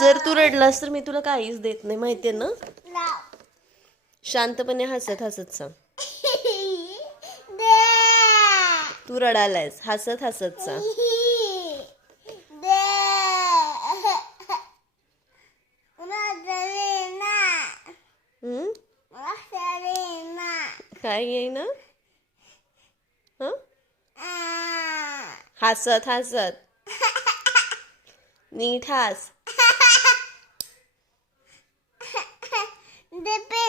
जर तू रडलास तर मी तुला काहीच देत नाही माहितीये ना? शांतपणे हसत हसत सांग. तू रडालायस हसत हसत सांग. काय येई ना हसत हसत. नीट हस. दे पे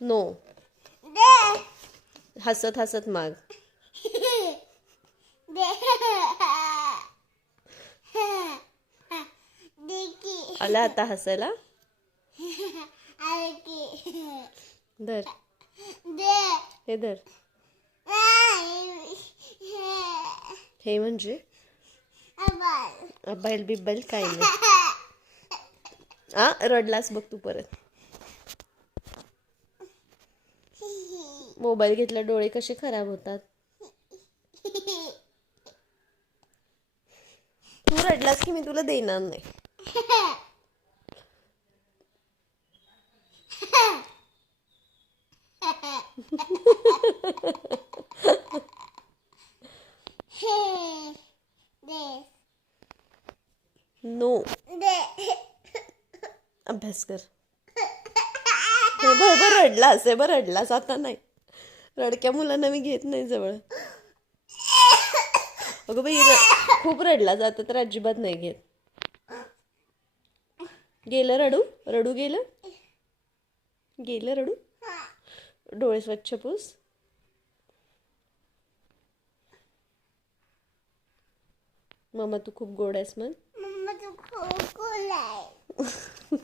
नो. दे. हसत हसत माग. दे. आला आता हसायला? धर. दे. हे धर. हे म्हणजे? आबाल. अब्बाईल बिब्बाईल काही नाही. आ रडलास बघ तू परत. मोबाईल घेतला डोळे कसे खराब होतात? तू रडलास की मी तुला देणार नाही. नो. अभ्यास कर. हे बरं बरं रडलास हे बरं रडलास. आता नाही. रडक्या मुलांना मी घेत नाही जवळ. अगं बाई खूप रडला जातं तर अजिबात नाही घेत. गेलं रडू? रडू गेलं? गेलं रडू? डोळे स्वच्छ पूस. मम्मा तू खूप गोड आहेस मग